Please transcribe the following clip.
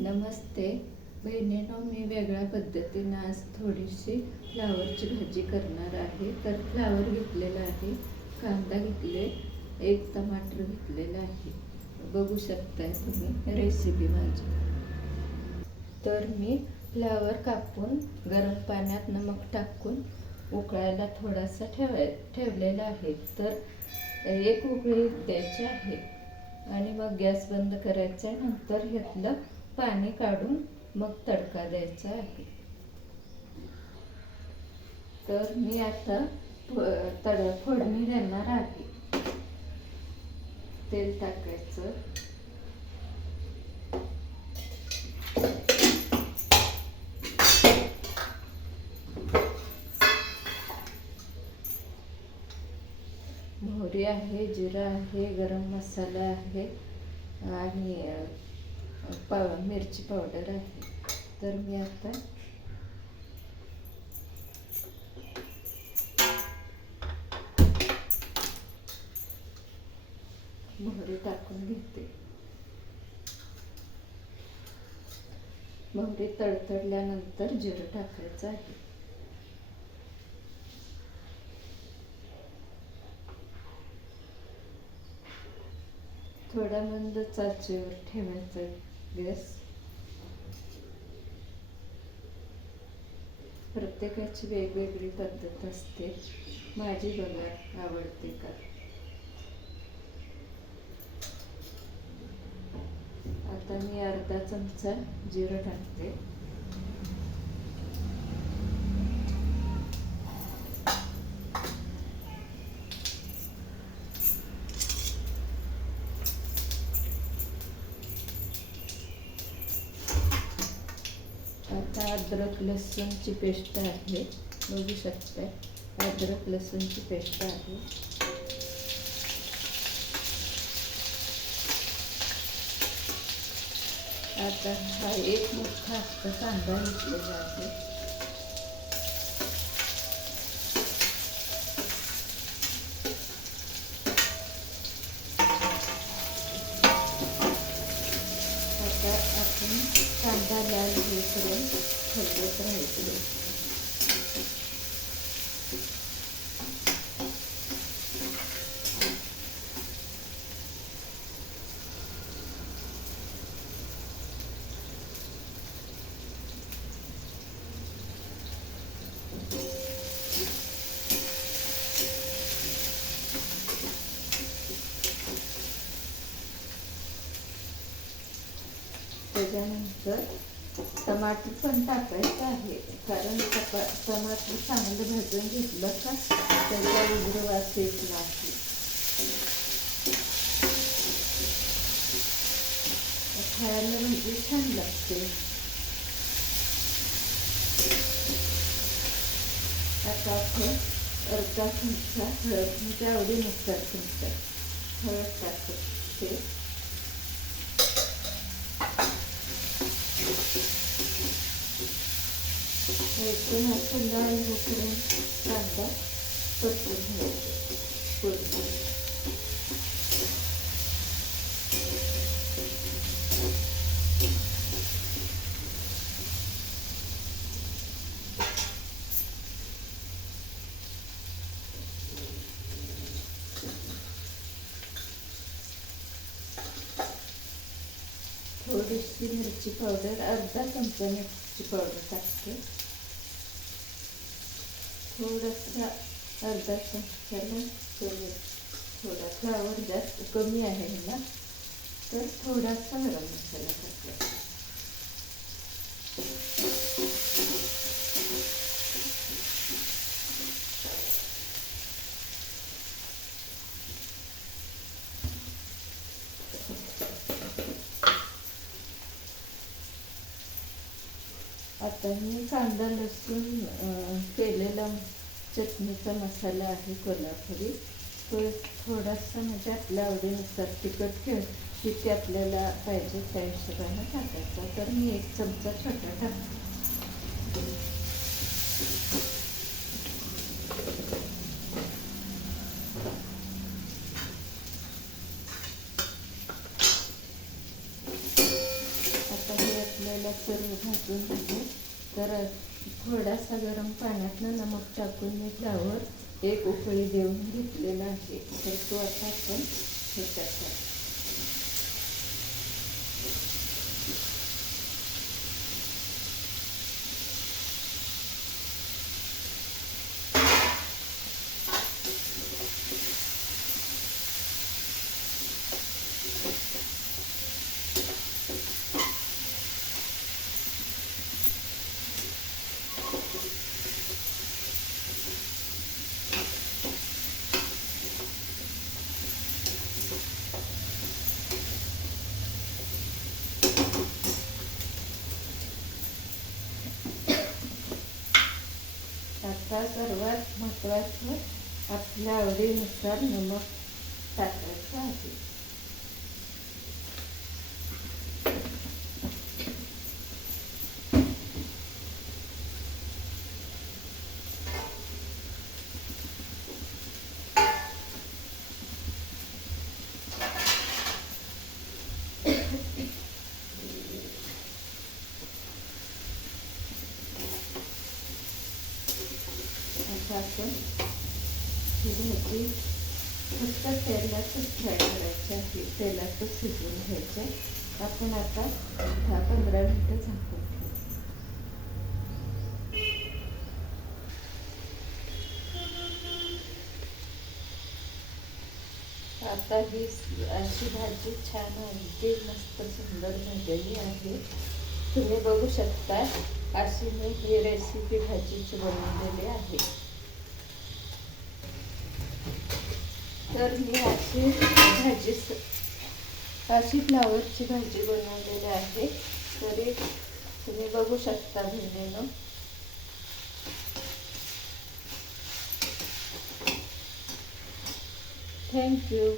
नमस्ते. बहिणीनो मी वेगळ्या पद्धतीनं आज थोडीशी फ्लावरची भाजी करणार आहे. तर फ्लावर घेतलेलं आहे कांदा घेतले एक टमाटर घेतलेलं आहे. बघू शकताय तुम्ही रेसिपी माझी. तर मी फ्लावर कापून गरम पाण्यात नमक टाकून उकळायला थोडासा ठेवाय ठेवलेला आहे. तर एक उकळी द्यायची आहे. आणि मग गॅस बंद करायचा आहे. नंतर घेतलं पाणी काढून मग तडका द्यायचा आहे. तर मी आता तड फोडणी देणार आहे. तेल टाकायचं. मोहरी आहे जिरा आहे गरम मसाला आहे आणि पाव मिरची पावडर आहे. तर मी आता मोहरी टाकून घेते. मोहरी तडतडल्यानंतर जिरं टाकायचं आहे. थोडा मंद ठेवायचं आहे. गॅस प्रत्येकाची वेगवेगळी पद्धत असते. माझी बघा आवडते का? आता मी अर्धा चमचा जिरं टाकते. आता अद्रक लसूणची पेस्ट आहे. बघू शकताय अद्रक लसूणची पेस्ट आहे. आता हा एक मोठा कांदा घेतलेला आहे आता आपण कांदा लाल होईपर्यंत हलवत राहायचं त्याच्यानंतर टमाटर पण टाकायचं आहे. कारण टपा टमाटर चांगलं भाजून घेतलं का त्याचा उग्र वास येत नाही. खायला म्हणजे छान लागते. आता आपण अर्धा चमचा हळद म्हणजे आवडीनुसार तुमच्या हळद टाकते. एकदम असं लाल होईपर्यंत कांदा परतून घ्यायचा पूर्ण थोडीशी मिरची पावडर अर्धा चमचा मिरची पावडर टाकते थोडासा अर्धा चमच्याला कमी थोडा फ्लावर जास्त कमी आहे ना तर थोडासा गरम मसाला टाकला आता मी कांदा लसूण केलेला चटणीचा मसाला आहे कोल्हापुरी. तो थोडासा म्हणजे आपल्या आवडीनुसार तिखट ठेव किती आपल्याला पाहिजे त्या हिशोबाने टाकायचा. तर मी एक चमचा छोटा टाकतो आता सर्व भाजून झाले तर थोडासा गरम पाण्यात नमक टाकून मी फ्लावर एक उकळी देऊन घेतलेला आहे. तर तो आता आपण ह्याच्यात आता सर्वात महत्त्वाचं आपल्या आवडीनुसार नमक टाकायचं आहे. असं आपण ही भाजी फक्त तेलातच फ्राय करायची आहे. तेलातच शिजवून घ्यायचे. आपण आता दहा पंधरा मिनटं झाकून ठेवू. आता ही अशी भाजी छान अगदी मस्त सुंदर झालेली आहे. तुम्ही बघू शकता अशी मी ही रेसिपी भाजीची बनवलेली आहे. तर मी अशी भाजी अशी फ्लावरची भाजी बनवलेली आहे. तरी तुम्ही बघू शकता बहिणीनं थँक्यू